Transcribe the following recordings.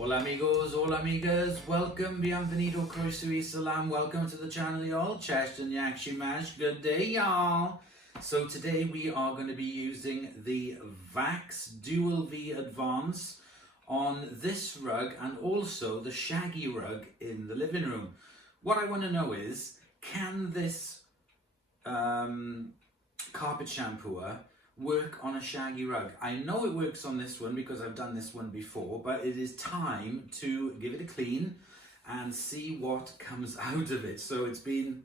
Hola amigos, hola amigas, welcome, bienvenido, croeso salam, welcome to the channel y'all, Cheshton Yakshimash, good day y'all. So today we are going to be using the VAX Dual V Advance on this rug and also the shaggy rug in the living room. What I want to know is, can this carpet shampooer work on a shaggy rug? I know it works on this one because I've done this one before, but it is time to give it a clean and see what comes out of it. So it's been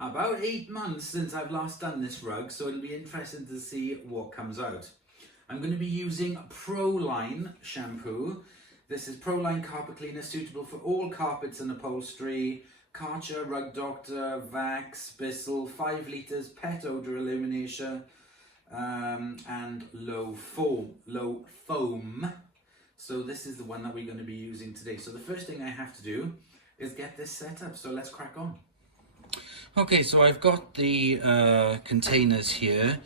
about 8 months since I've last done this rug, so it'll be interesting to see what comes out. I'm going to be using Proline shampoo. This is Proline carpet cleaner, suitable for all carpets and upholstery. Karcher, Rug Doctor, VAX, Bissell, 5 litres, pet odor elimination, and low foam. So this is the one that we're going to be using today. So the first thing I have to do is get this set up. So let's crack on. Okay, so I've got the containers here.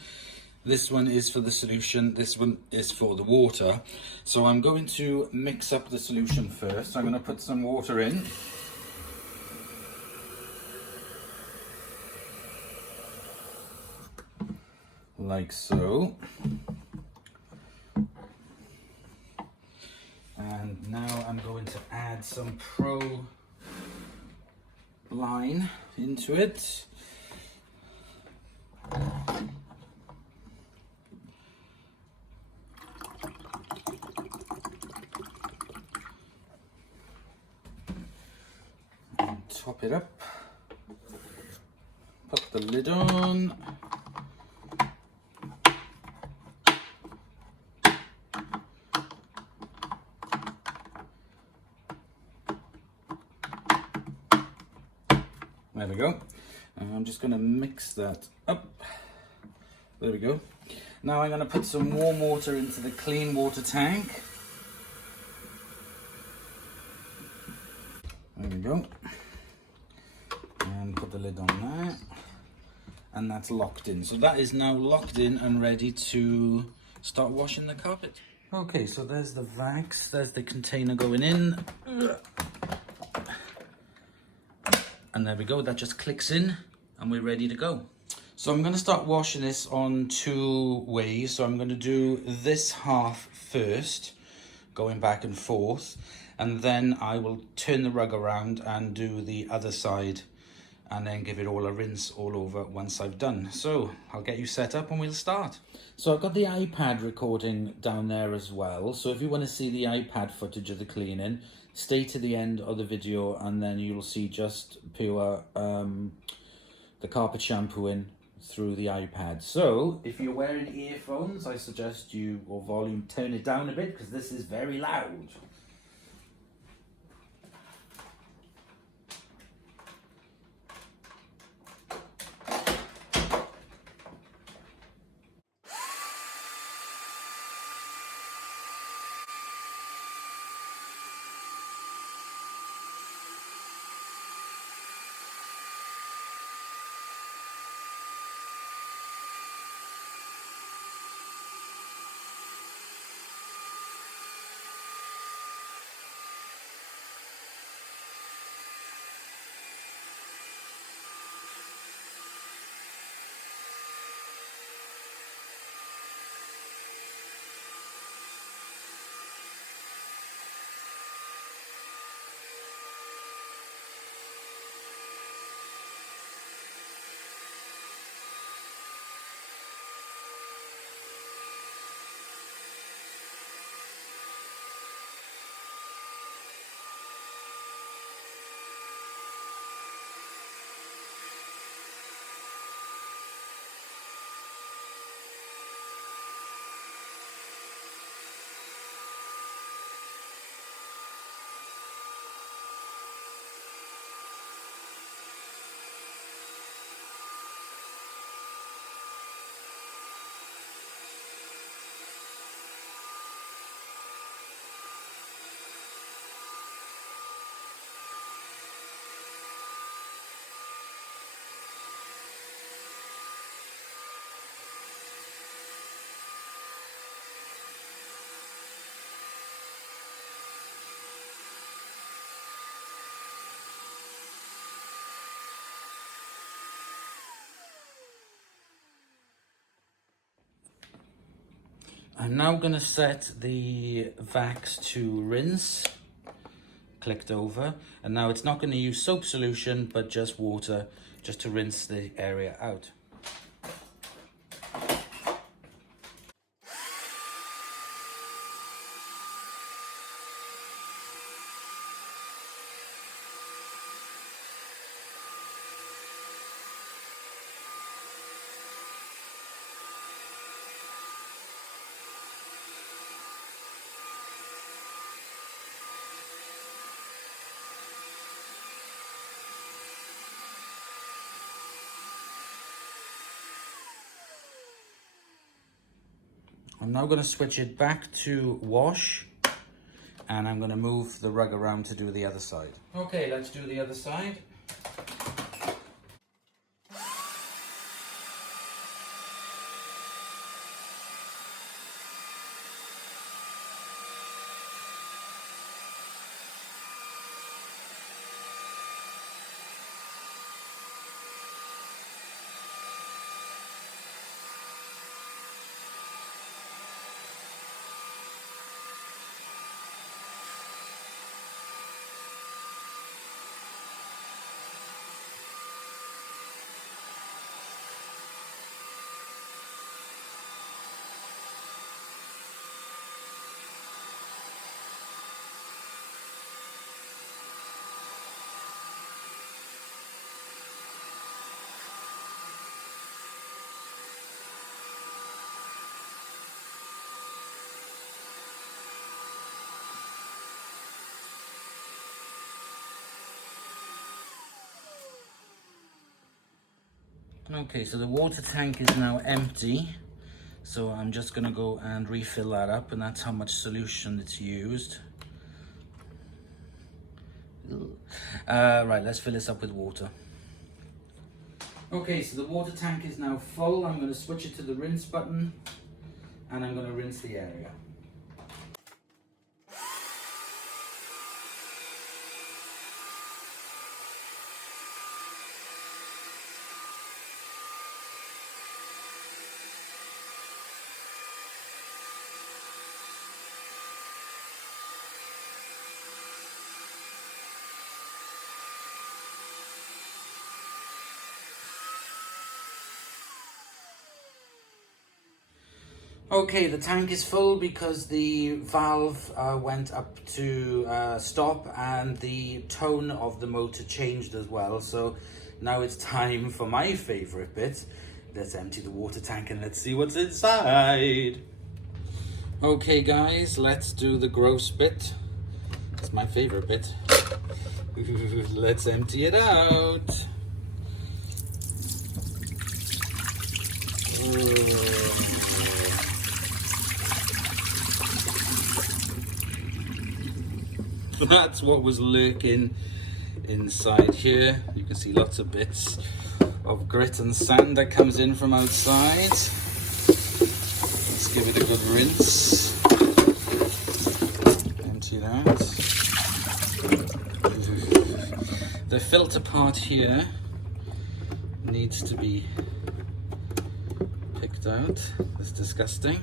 This one is for the solution, this one is for the water. So I'm going to mix up the solution first. So I'm going to put some water in. Like so. And now I'm going to add some Proline into it. And top it up. Put the lid on. There we go. And I'm just going to mix that up. There we go. Now I'm going to put some warm water into the clean water tank. There we go. And put the lid on there. And that's locked in. So that is now locked in and ready to start washing the carpet. Okay, so there's the VAX. There's the container going in. And there we go, that just clicks in and we're ready to go. So I'm going to start washing this on 2 ways. So I'm going to do this half first, going back and forth, and then I will turn the rug around and do the other side and then give it all a rinse all over once I've done. So I'll get you set up and we'll start. So I've got the iPad recording down there as well. So if you want to see the iPad footage of the cleaning, stay to the end of the video and then you'll see just pure the carpet shampooing through the iPad. So if you're wearing earphones, I suggest you, or volume, turn it down a bit because this is very loud. I'm now going to set the VAX to rinse, clicked over, and now it's not going to use soap solution but just water just to rinse the area out. I'm now going to switch it back to wash, and I'm going to move the rug around to do the other side. Okay, let's do the other side. Okay, so the water tank is now empty, so I'm just going to go and refill that up, and that's how much solution it's used. Right, let's fill this up with water. Okay, so the water tank is now full. I'm going to switch it to the rinse button, and I'm going to rinse the area. Okay, the tank is full because the valve went up to stop, and the tone of the motor changed as well. So now it's time for my favorite bit. Let's empty the water tank and let's see what's inside. Okay guys, let's do the gross bit. It's my favorite bit. Let's empty it out. That's what was lurking inside here. You can see lots of bits of grit and sand that comes in from outside. Let's give it a good rinse. Empty it out. The filter part here needs to be picked out. It's disgusting.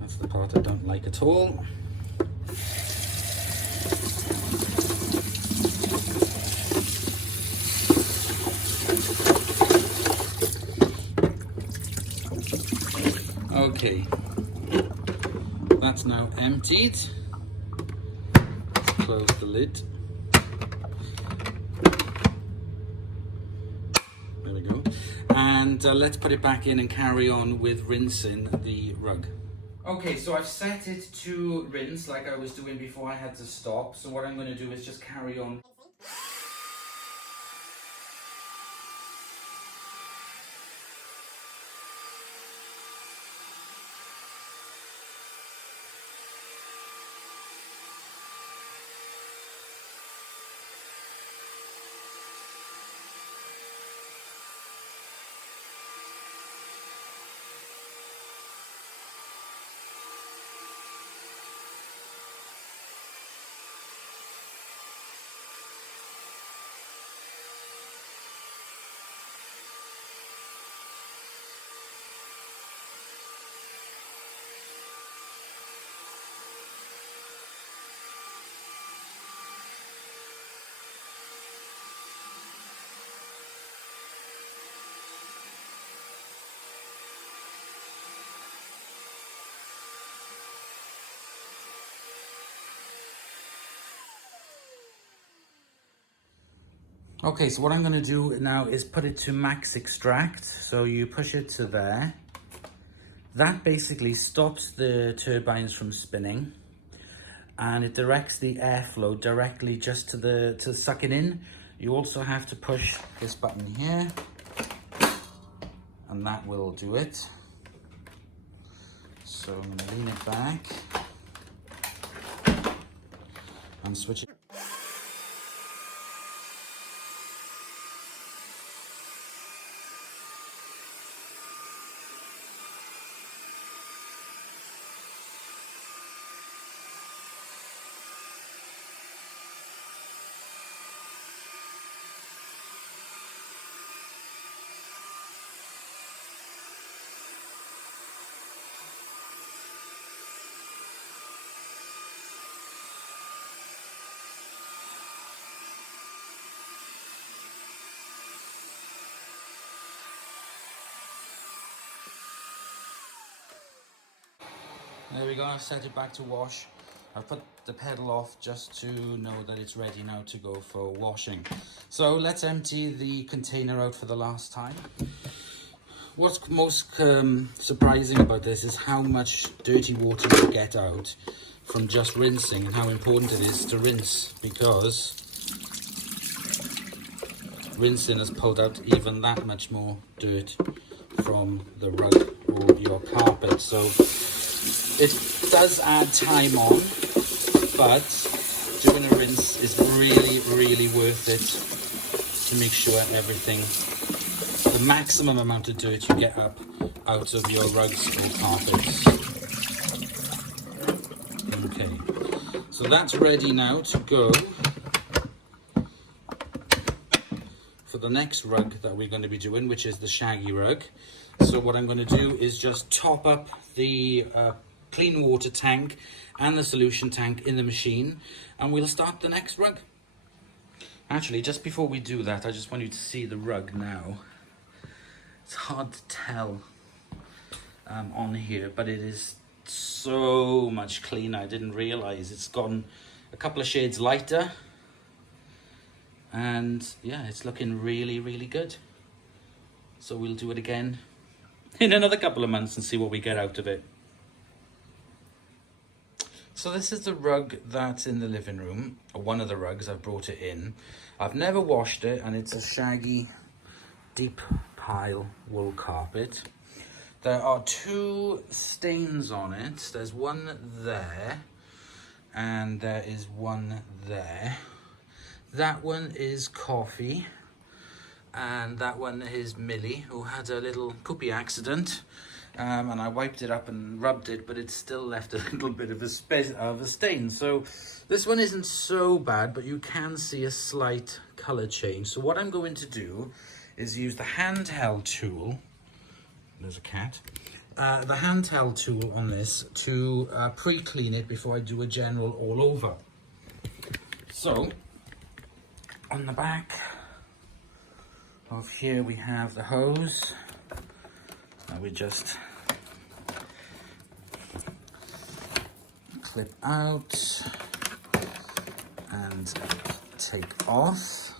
That's the part I don't like at all. Okay, that's now emptied. Let's close the lid. There we go. And let's put it back in and carry on with rinsing the rug. Okay, so I've set it to rinse like I was doing before I had to stop. So what I'm going to do is just carry on. Okay, so what I'm going to do now is put it to max extract. So you push it to there. That basically stops the turbines from spinning, and it directs the airflow directly just to suck it in. You also have to push this button here, and that will do it. So I'm going to lean it back and switch it. There we go, I've set it back to wash. I've put the pedal off just to know that it's ready now to go for washing. So let's empty the container out for the last time. What's most surprising about this is how much dirty water you get out from just rinsing, and how important it is to rinse, because rinsing has pulled out even that much more dirt from the rug or your carpet. So it does add time on, but doing a rinse is really, really worth it to make sure everything, the maximum amount of dirt you get up out of your rugs or carpets. Okay, so that's ready now to go for the next rug that we're going to be doing, which is the shaggy rug. So what I'm going to do is just top up the clean water tank and the solution tank in the machine, and we'll start the next rug. Actually, just before we do that, I just want you to see the rug now. It's hard to tell on here, but it is so much cleaner. I didn't realize it's gotten a couple of shades lighter, and yeah, it's looking really, really good. So we'll do it again in another couple of months and see what we get out of it. So this is the rug that's in the living room, or one of the rugs. I've brought it in. I've never washed it, and it's a shaggy, deep pile wool carpet. There are two stains on it. There's one there, and there is one there. That one is coffee, and that one is Millie, who had a little poopy accident. And I wiped it up and rubbed it, but it still left a little bit of a stain. So this one isn't so bad, but you can see a slight color change. So what I'm going to do is use the handheld tool. There's a cat. The handheld tool on this to pre-clean it before I do a general all over. So on the back of here we have the hose. We just clip out and take off.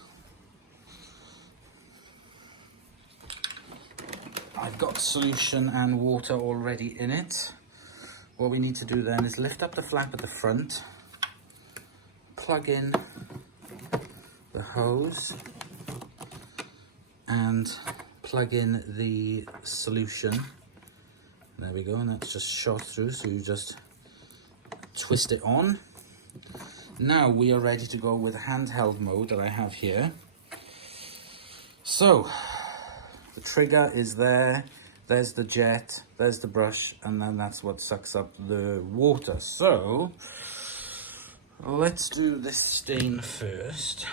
I've got solution and water already in it. What we need to do then is lift up the flap at the front, plug in the hose, and plug in the solution. There we go, and that's just shot through, so you just twist it on. Now we are ready to go with handheld mode that I have here. So the trigger is there, there's the jet, there's the brush, and then that's what sucks up the water. So let's do this stain first.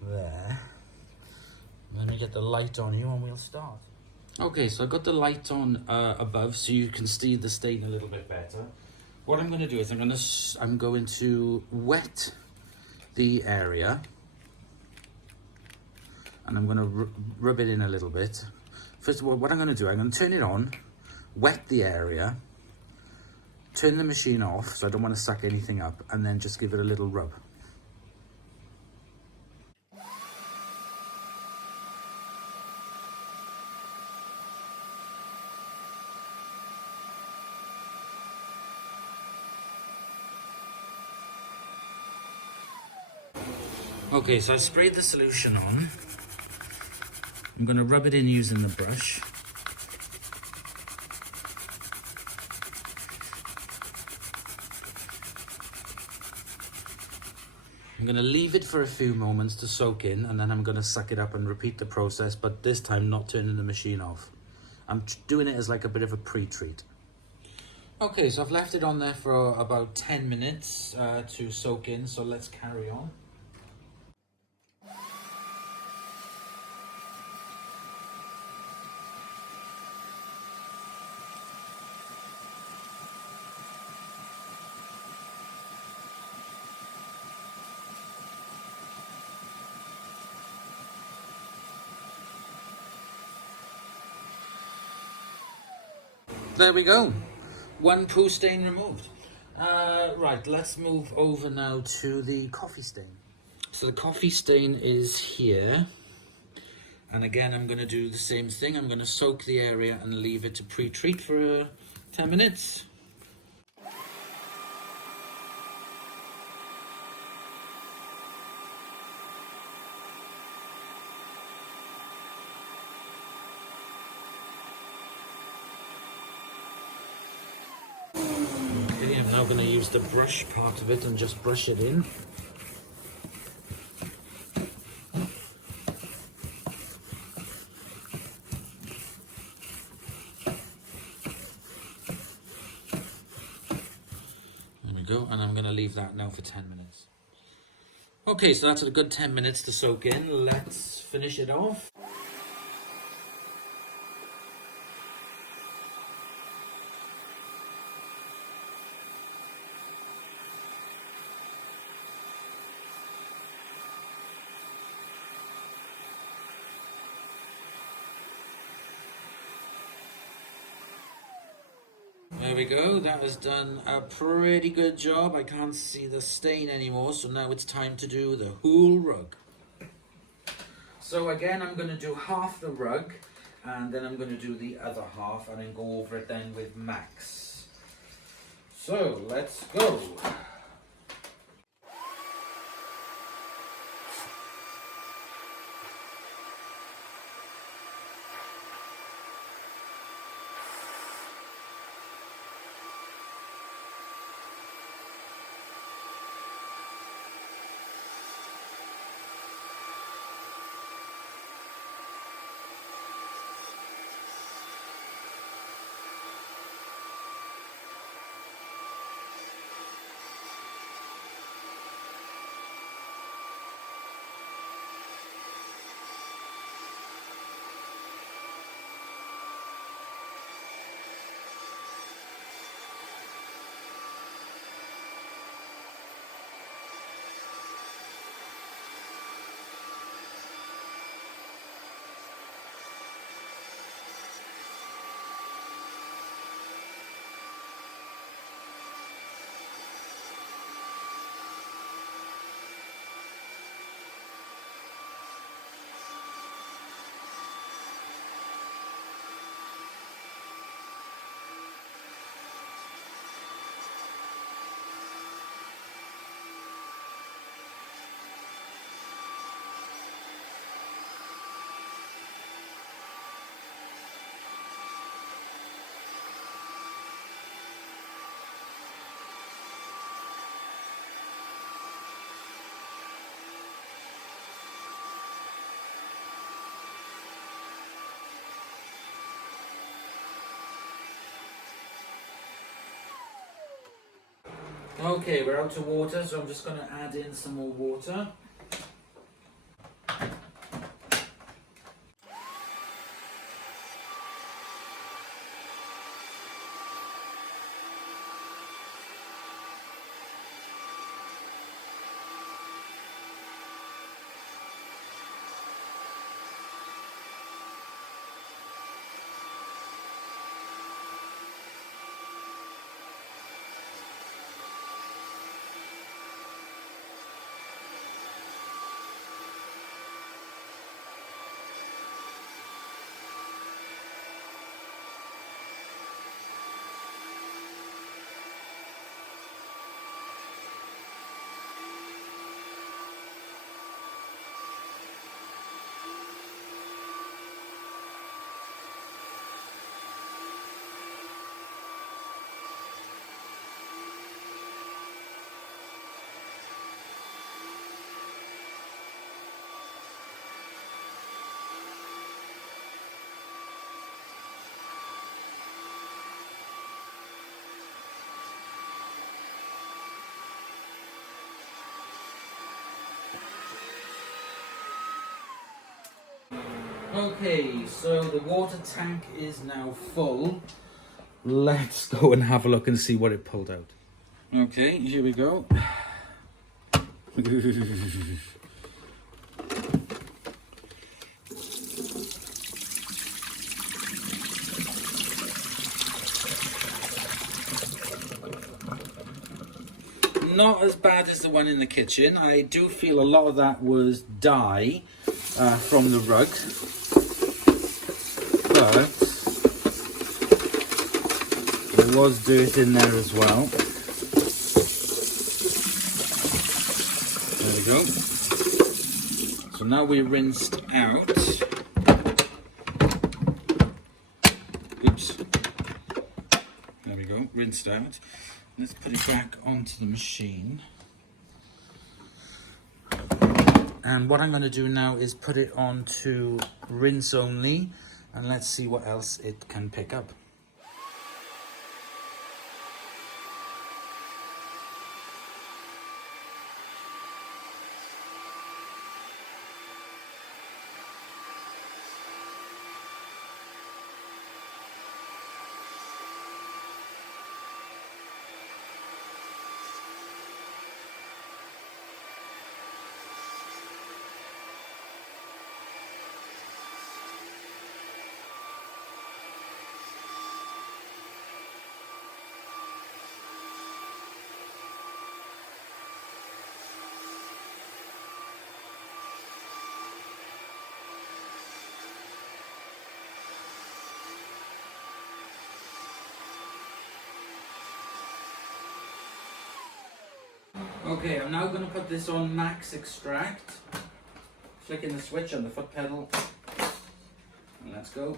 There. Let me get the light on you and we'll start. Okay, so I've got the light on above so you can see the stain a little bit better. What I'm going to do is I'm going to wet the area, and I'm going to rub it in a little bit. First of all, what I'm going to do, I'm going to turn it on, wet the area, turn the machine off so I don't want to suck anything up, and then just give it a little rub. Okay, so I sprayed the solution on. I'm going to rub it in using the brush. I'm going to leave it for a few moments to soak in, and then I'm going to suck it up and repeat the process, but this time not turning the machine off. I'm doing it as like a bit of a pre-treat. Okay, so I've left it on there for about 10 minutes to soak in, so let's carry on. There we go. One poo stain removed. Right, let's move over now to the coffee stain. So the coffee stain is here. And again, I'm going to do the same thing. I'm going to soak the area and leave it to pre-treat for 10 minutes. Okay, I'm now going to use the brush part of it and just brush it in. There we go, and I'm going to leave that now for 10 minutes. Okay, so that's a good 10 minutes to soak in. Let's finish it off. There we go, that has done a pretty good job. I can't see the stain anymore, so now it's time to do the whole rug. So again, I'm going to do half the rug, and then I'm going to do the other half, and then go over it then with Max. So, let's go. Okay, we're out of water, so I'm just going to add in some more water. Okay, so the water tank is now full. Let's go and have a look and see what it pulled out. Okay, here we go. Not as bad as the one in the kitchen. I do feel a lot of that was dye from the rug, but there was dirt in there as well. There we go. So now we're rinsed out. Oops. There we go, rinsed out. Let's put it back onto the machine. And what I'm going to do now is put it on to rinse only, and let's see what else it can pick up. Okay, I'm now going to put this on max extract. Flicking the switch on the foot pedal. And let's go.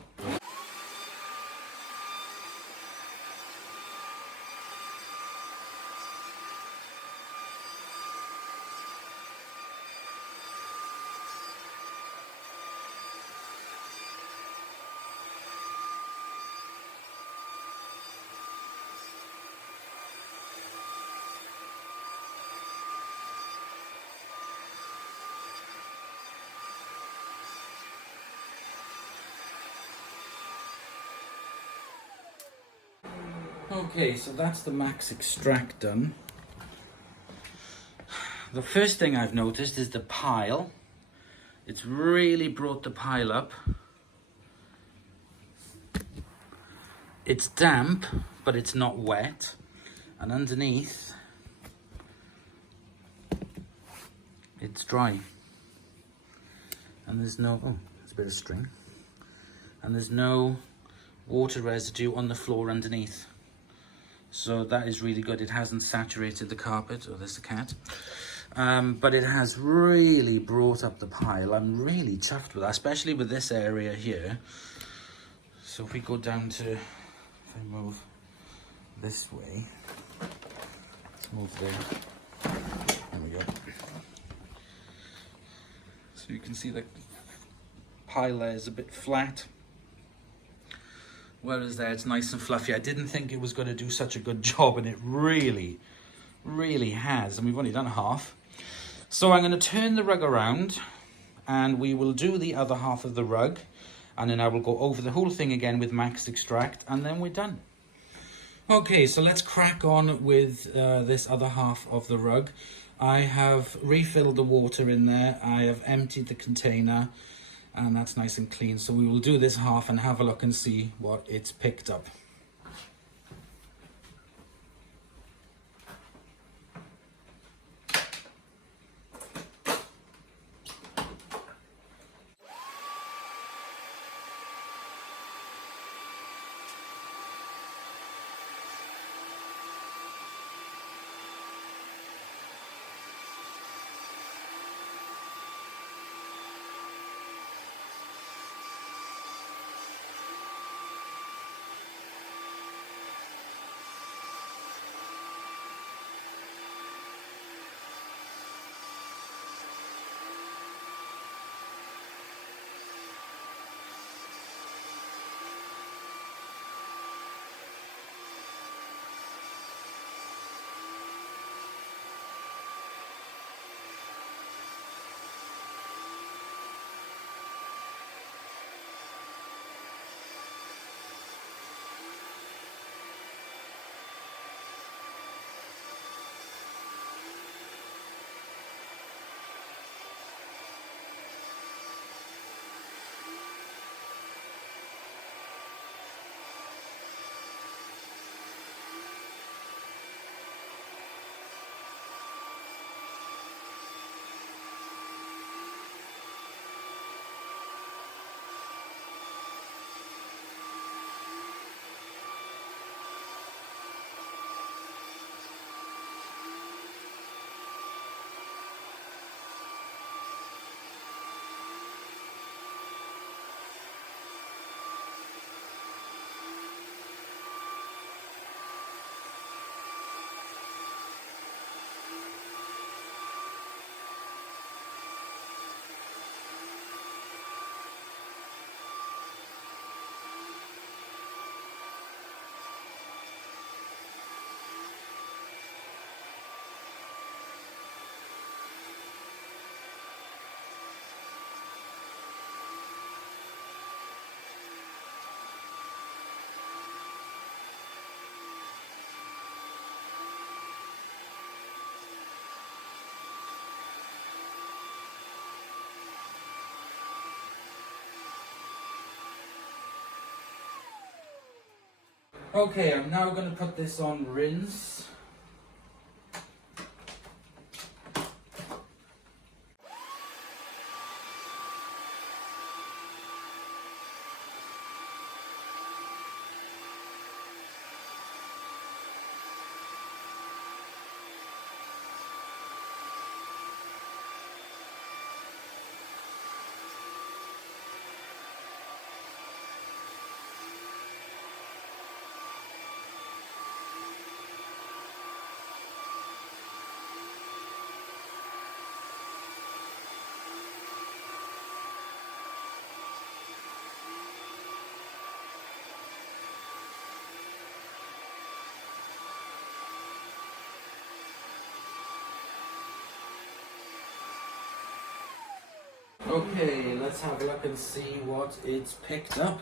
Okay, so that's the max extract done. The first thing I've noticed is the pile. It's really brought the pile up. It's damp, but it's not wet. And underneath, it's dry. And there's no, oh, there's a bit of string. And there's no water residue on the floor underneath. So that is really good. It hasn't saturated the carpet. Oh, there's the cat. But it has really brought up the pile. I'm really chuffed with that, especially with this area here. So if we go down to, if I move this way, let's move there. There we go. So you can see the pile there is a bit flat. Whereas there it's nice and fluffy. I didn't think it was going to do such a good job, and it really, really has. And we've only done half. So I'm going to turn the rug around, and we will do the other half of the rug, and then I will go over the whole thing again with max extract, and then we're done. Okay, so let's crack on with this other half of the rug. I have refilled the water in there. I have emptied the container. And that's nice and clean. So we will do this half and have a look and see what it's picked up. Okay, I'm now going to put this on rinse. Okay, let's have a look and see what it's picked up.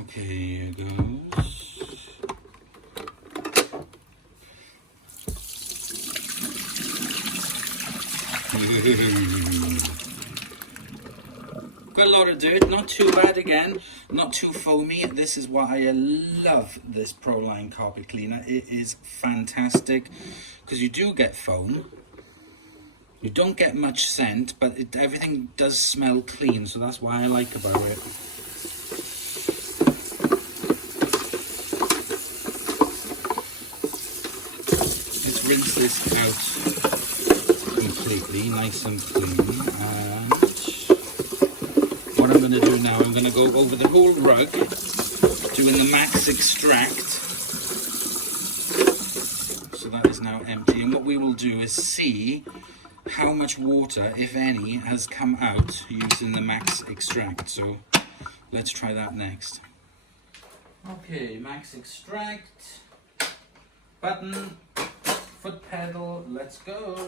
Okay, here goes. Got a lot of dirt, not too bad again, not too foamy. This is why I love this Proline carpet cleaner. It is fantastic because you do get foam. You don't get much scent, but everything does smell clean, so that's why I like about it. Let's rinse this out completely, nice and clean. And what I'm going to do now, I'm going to go over the whole rug, doing the max extract. So that is now empty, and what we will do is see how much water, if any, has come out using the max extract. So let's try that next. Okay, max extract, button, foot pedal, let's go.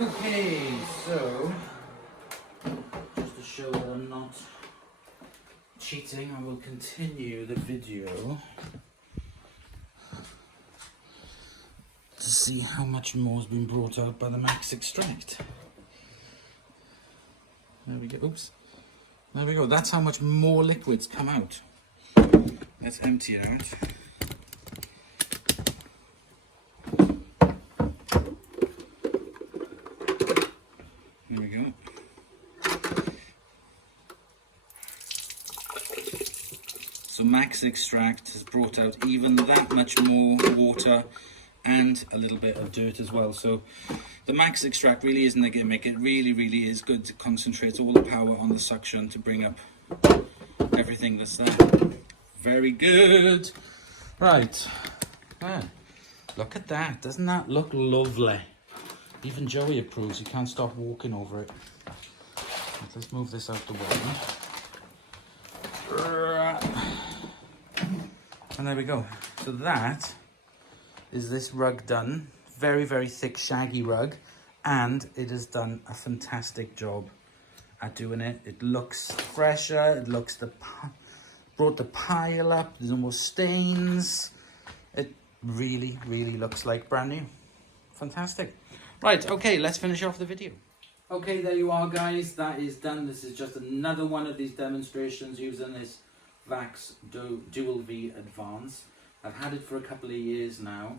Okay, so just to show that I'm not cheating, I will continue the video to see how much more has been brought out by the max extract. There we go. Oops. There we go. That's how much more liquids come out. Let's empty it out. Here we go. So max extract has brought out even that much more water and a little bit of dirt as well. So the max extract really isn't a gimmick. It really is good to concentrate all the power on the suction to bring up everything that's there. Very good. Right. Ah, look at that. Doesn't that look lovely? Even Joey approves. He can't stop walking over it. Let's move this out the way. And there we go. So that is this rug done. Very, very thick, shaggy rug. And it has done a fantastic job at doing it. It looks fresher. It looks brought the pile up. There's no more stains. It really, really looks like brand new. Fantastic. Right, okay, let's finish off the video. Okay, there you are, guys. That is done. This is just another one of these demonstrations using this VAX Dual V Advance. I've had it for a couple of years now.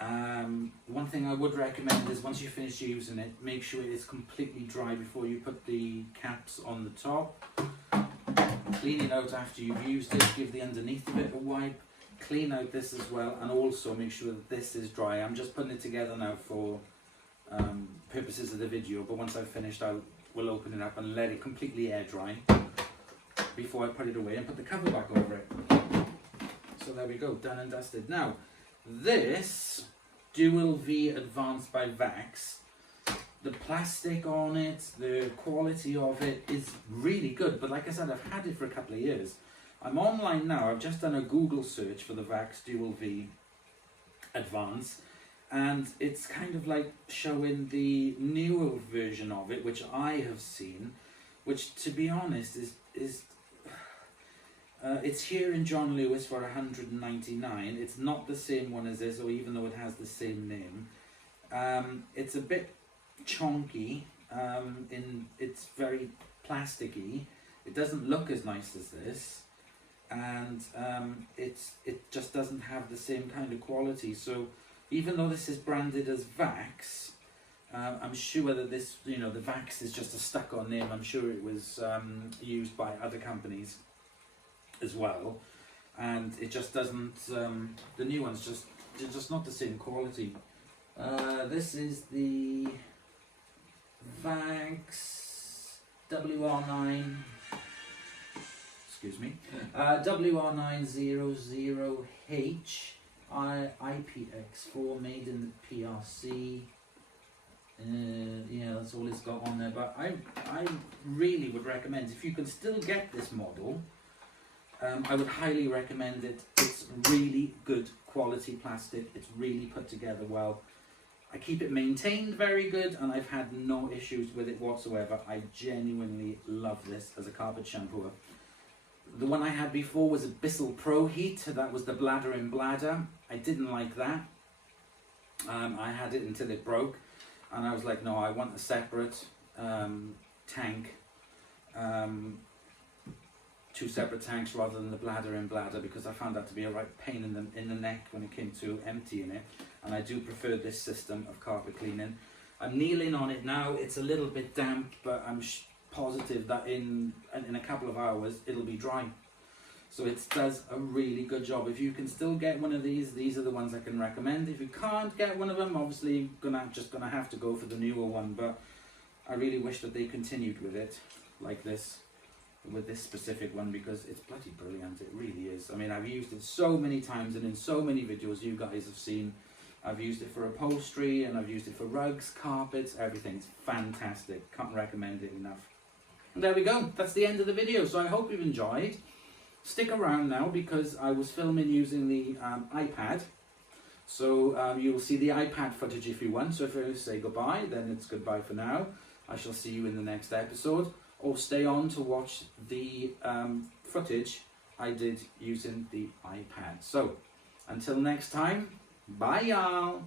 One thing I would recommend is once you finish using it, make sure it is completely dry before you put the caps on the top. Clean it out after you've used it, give the underneath a bit of a wipe, clean out this as well, and also make sure that this is dry. I'm just putting it together now for purposes of the video, but once I've finished we'll open it up and let it completely air dry before I put it away and put the cover back over it. So there we go, done and dusted. Now, this Dual V Advanced by VAX, the plastic on it, the quality of it is really good, but like I said, I've had it for a couple of years. I'm online now. I've just done a Google search for the VAX Dual V Advance, and it's kind of like showing the newer version of it, which I have seen, which to be honest is it's here in John Lewis for $199. It's not the same one as this, or even though it has the same name. It's a bit chonky, it's very plasticky. It doesn't look as nice as this, and it just doesn't have the same kind of quality. So even though this is branded as VAX, I'm sure that this, the VAX is just a stuck-on name. I'm sure it was used by other companies as well, and it just doesn't, the new one's just not the same quality. This is the VAX WR9, excuse me, WR900H IPX4, made in the PRC. Yeah, that's all it's got on there, but I really would recommend, if you can still get this model, I would highly recommend it. It's really good quality plastic. It's really put together well. I keep it maintained very good, and I've had no issues with it whatsoever. I genuinely love this as a carpet shampooer. The one I had before was a Bissell Pro Heat. That was the bladder in bladder. I didn't like that. I had it until it broke, and I was like, no, I want a separate tank. Two separate tanks rather than the bladder in bladder, because I found that to be a right pain in the neck when it came to emptying it, and I do prefer this system of carpet cleaning. I'm kneeling on it now. It's a little bit damp, but I'm positive that in a couple of hours it'll be dry. So it does a really good job. If you can still get one of these are the ones I can recommend. If you can't get one of them, obviously just gonna have to go for the newer one, but I really wish that they continued with it like this, with this specific one, because it's bloody brilliant. It really is. I mean, I've used it so many times, and in so many videos you guys have seen. I've used it for upholstery, and I've used it for rugs, carpets, everything. It's fantastic. Can't recommend it enough. And there we go. That's the end of the video. So I hope you've enjoyed. Stick around now, because I was filming using the iPad. So you will see the iPad footage if you want. So if I say goodbye, then it's goodbye for now. I shall see you in the next episode. Or stay on to watch the footage I did using the iPad. So, until next time, bye y'all!